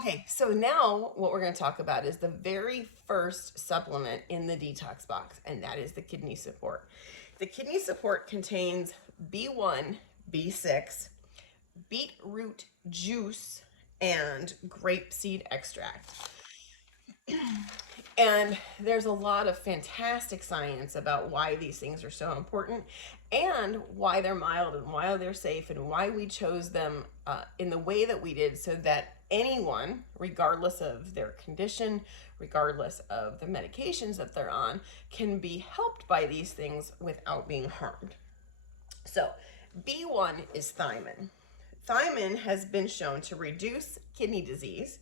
Okay, so now what we're going to talk about is the very first supplement in the detox box, and that is the kidney support. The kidney support contains B1, B6, beetroot juice, and grape seed extract. And there's a lot of fantastic science about why these things are so important and why they're mild and why they're safe and why we chose them in the way that we did, so that anyone, regardless of their condition, regardless of the medications that they're on, can be helped by these things without being harmed. So, B1 is thiamine. Thiamine has been shown to reduce kidney disease,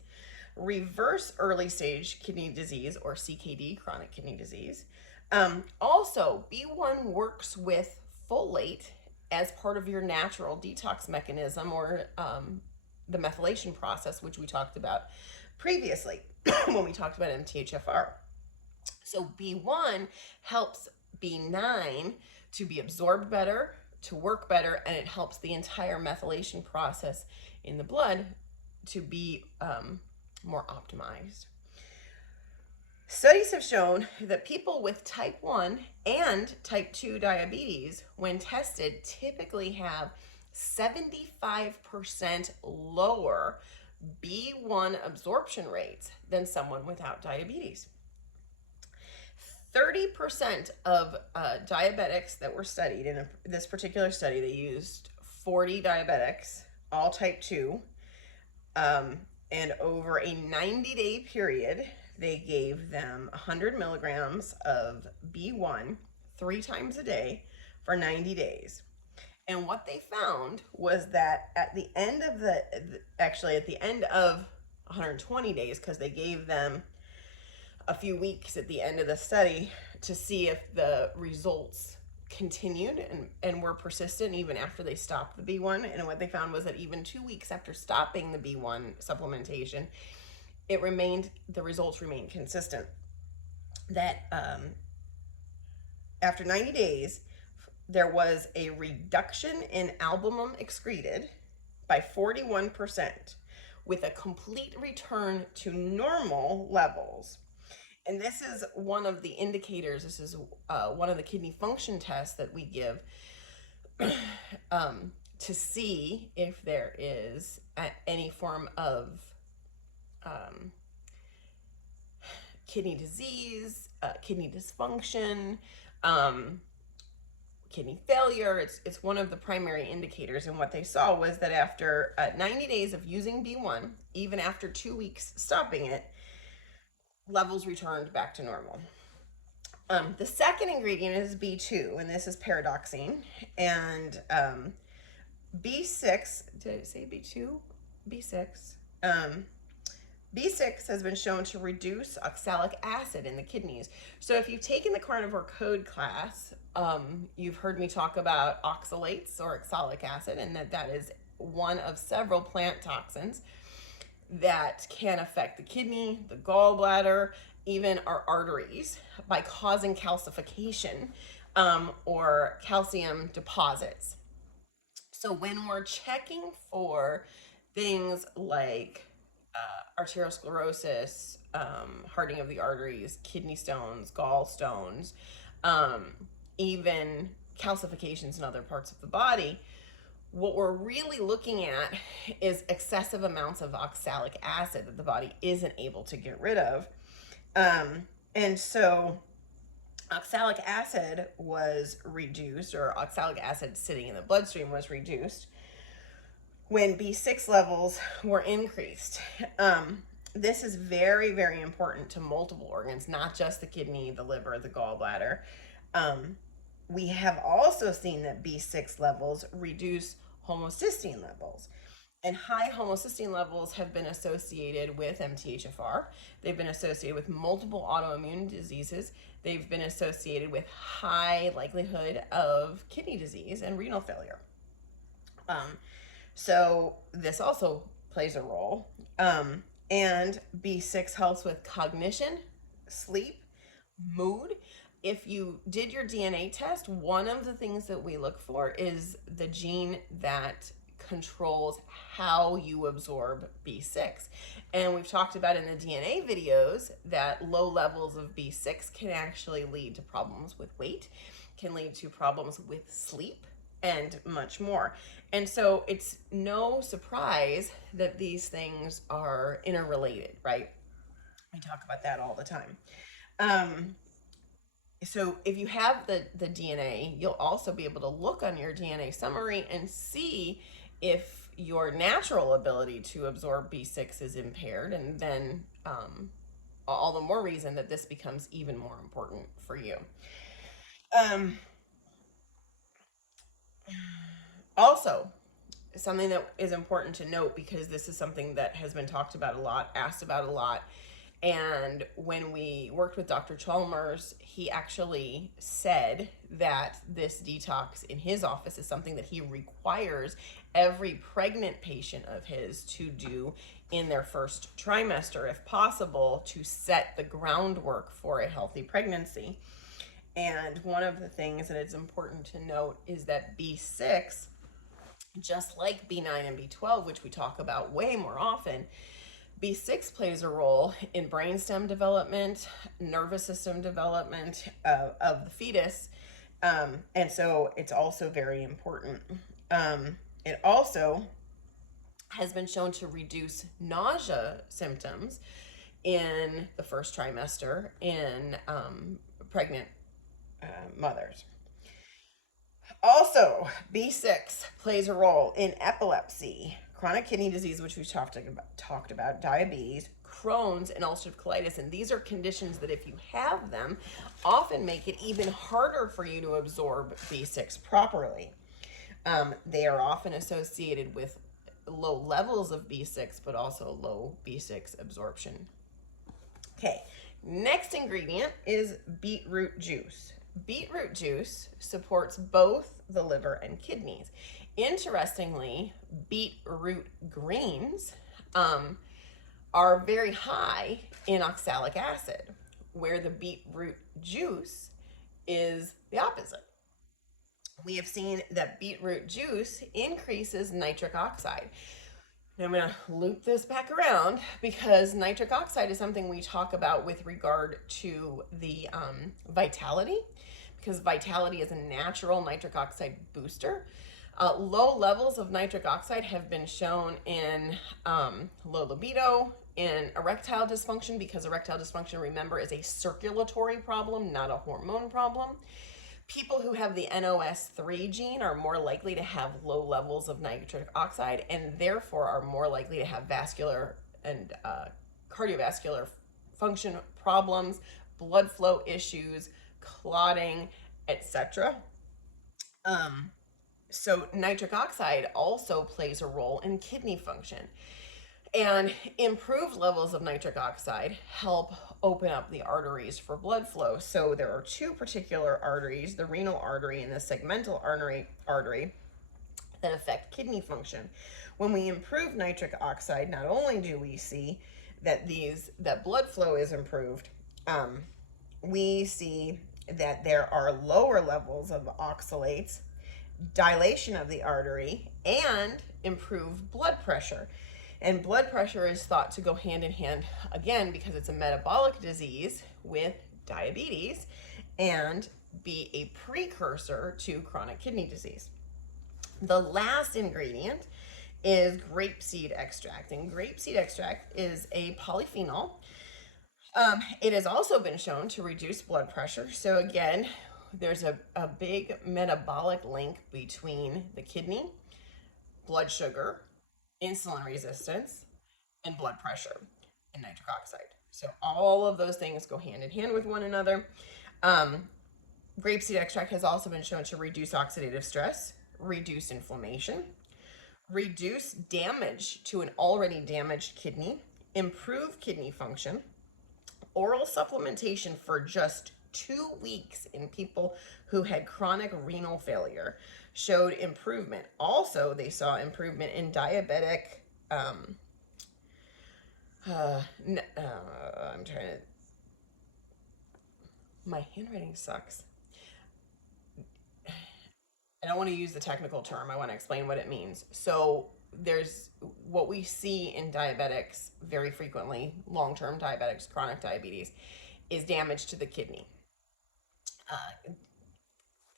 reverse early stage kidney disease or CKD, chronic kidney disease. Also, B1 works with folate as part of your natural detox mechanism, or the methylation process, which we talked about previously when we talked about MTHFR. So B1 helps B9 to be absorbed better, to work better, and it helps the entire methylation process in the blood to be more optimized. Studies have shown that people with type 1 and type 2 diabetes, when tested, typically have 75% lower B1 absorption rates than someone without diabetes. 30% of diabetics that were studied in this particular study, they used 40 diabetics, all type 2, and over a 90-day period, they gave them 100 milligrams of B1 3 times a day for 90 days. And what they found was that at the end of at the end of 120 days, because they gave them a few weeks at the end of the study to see if the results continued and were persistent even after they stopped the B1. And what they found was that even 2 weeks after stopping the B1 supplementation, the results remained consistent. That after 90 days, there was a reduction in albumin excreted by 41%, with a complete return to normal levels. And this is one of the indicators. This is one of the kidney function tests that we give to see if there is any form of kidney disease, kidney dysfunction, kidney failure. It's one of the primary indicators. And what they saw was that after 90 days of using B1, even after 2 weeks stopping it, levels returned back to normal. The second ingredient is B2, and this is pyridoxine. And B6, did I say B2? B6. B6 has been shown to reduce oxalic acid in the kidneys. So if you've taken the carnivore code class, you've heard me talk about oxalates or oxalic acid, and that is one of several plant toxins that can affect the kidney, the gallbladder, even our arteries by causing calcification or calcium deposits. So when we're checking for things like arteriosclerosis, hardening of the arteries, kidney stones, gallstones, even calcifications in other parts of the body, what we're really looking at is excessive amounts of oxalic acid that the body isn't able to get rid of. And so oxalic acid was reduced, or oxalic acid sitting in the bloodstream was reduced, when B6 levels were increased. This is very, very important to multiple organs, not just the kidney, the liver, the gallbladder. We have also seen that B6 levels reduce homocysteine levels. And high homocysteine levels have been associated with MTHFR. They've been associated with multiple autoimmune diseases. They've been associated with high likelihood of kidney disease and renal failure. So this also plays a role. And B6 helps with cognition, sleep, mood. If you did your DNA test, one of the things that we look for is the gene that controls how you absorb B6. And we've talked about in the DNA videos that low levels of B6 can actually lead to problems with weight, can lead to problems with sleep, and much more. And so it's no surprise that these things are interrelated, right? We talk about that all the time. So if you have the DNA, you'll also be able to look on your DNA summary and see if your natural ability to absorb B6 is impaired, and then all the more reason that this becomes even more important for you. Also, something that is important to note, because this is something that has been talked about a lot, asked about a lot, and when we worked with Dr. Chalmers, he actually said that this detox in his office is something that he requires every pregnant patient of his to do in their first trimester, if possible, to set the groundwork for a healthy pregnancy. And one of the things that it's important to note is that B6, just like B9 and B12, which we talk about way more often, B6 plays a role in brainstem development, nervous system development of the fetus. And so it's also very important. It also has been shown to reduce nausea symptoms in the first trimester in pregnant mothers. Also, B6 plays a role in epilepsy, chronic kidney disease, which we've talked about, diabetes, Crohn's, and ulcerative colitis. And these are conditions that, if you have them, often make it even harder for you to absorb B6 properly. They are often associated with low levels of B6, but also low B6 absorption. Okay, next ingredient is beetroot juice. Beetroot juice supports both the liver and kidneys. Interestingly, beetroot greens are very high in oxalic acid, where the beetroot juice is the opposite. We have seen that beetroot juice increases nitric oxide. Now I'm going to loop this back around, because nitric oxide is something we talk about with regard to the vitality, because vitality is a natural nitric oxide booster. Low levels of nitric oxide have been shown in low libido, in erectile dysfunction, because erectile dysfunction, remember, is a circulatory problem, not a hormone problem. People who have the NOS3 gene are more likely to have low levels of nitric oxide, and therefore are more likely to have vascular and cardiovascular function problems, blood flow issues, clotting, etc. So nitric oxide also plays a role in kidney function. And improved levels of nitric oxide help open up the arteries for blood flow. So there are two particular arteries, the renal artery and the segmental artery, that affect kidney function. When we improve nitric oxide, not only do we see that blood flow is improved, we see that there are lower levels of oxalates, dilation of the artery, and improved blood pressure. And blood pressure is thought to go hand in hand, again, because it's a metabolic disease, with diabetes, and be a precursor to chronic kidney disease. The last ingredient is grapeseed extract. And grapeseed extract is a polyphenol. It has also been shown to reduce blood pressure. So again, there's a big metabolic link between the kidney, blood sugar, insulin resistance, and blood pressure, and nitric oxide. So all of those things go hand in hand with one another. Grapeseed extract has also been shown to reduce oxidative stress, reduce inflammation, reduce damage to an already damaged kidney, improve kidney function. Oral supplementation for just 2 weeks in people who had chronic renal failure showed improvement. Also, they saw improvement in diabetic, I'm trying to, my handwriting sucks. I don't want to use the technical term. I want to explain what it means. So there's what we see in diabetics very frequently, long-term diabetics, chronic diabetes, is damage to the kidney.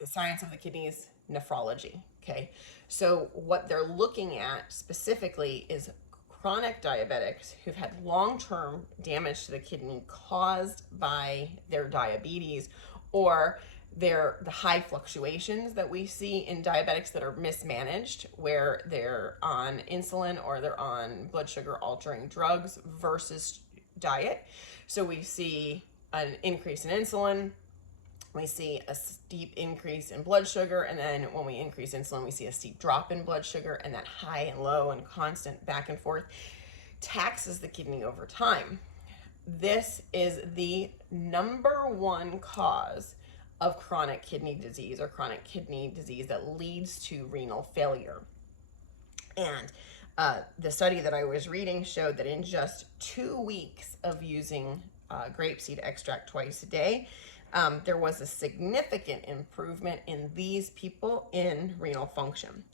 The science of the kidney is nephrology. Okay. So what they're looking at specifically is chronic diabetics who've had long-term damage to the kidney caused by their diabetes, or the high fluctuations that we see in diabetics that are mismanaged, where they're on insulin or they're on blood sugar altering drugs versus diet. So we see an increase in insulin, we see a steep increase in blood sugar, and then when we increase insulin, we see a steep drop in blood sugar, and that high and low and constant back and forth taxes the kidney over time. This is the number one cause of chronic kidney disease, or chronic kidney disease that leads to renal failure. And the study that I was reading showed that in just 2 weeks of using grapeseed extract twice a day, there was a significant improvement in these people in renal function.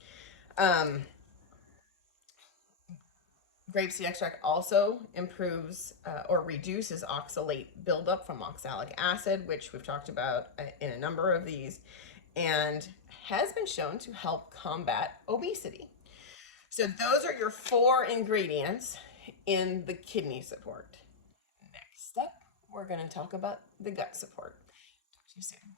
Grapeseed extract also improves or reduces oxalate buildup from oxalic acid, which we've talked about in a number of these, and has been shown to help combat obesity. So those are your 4 ingredients in the kidney support. Next up, we're going to talk about the gut support. Talk to you soon.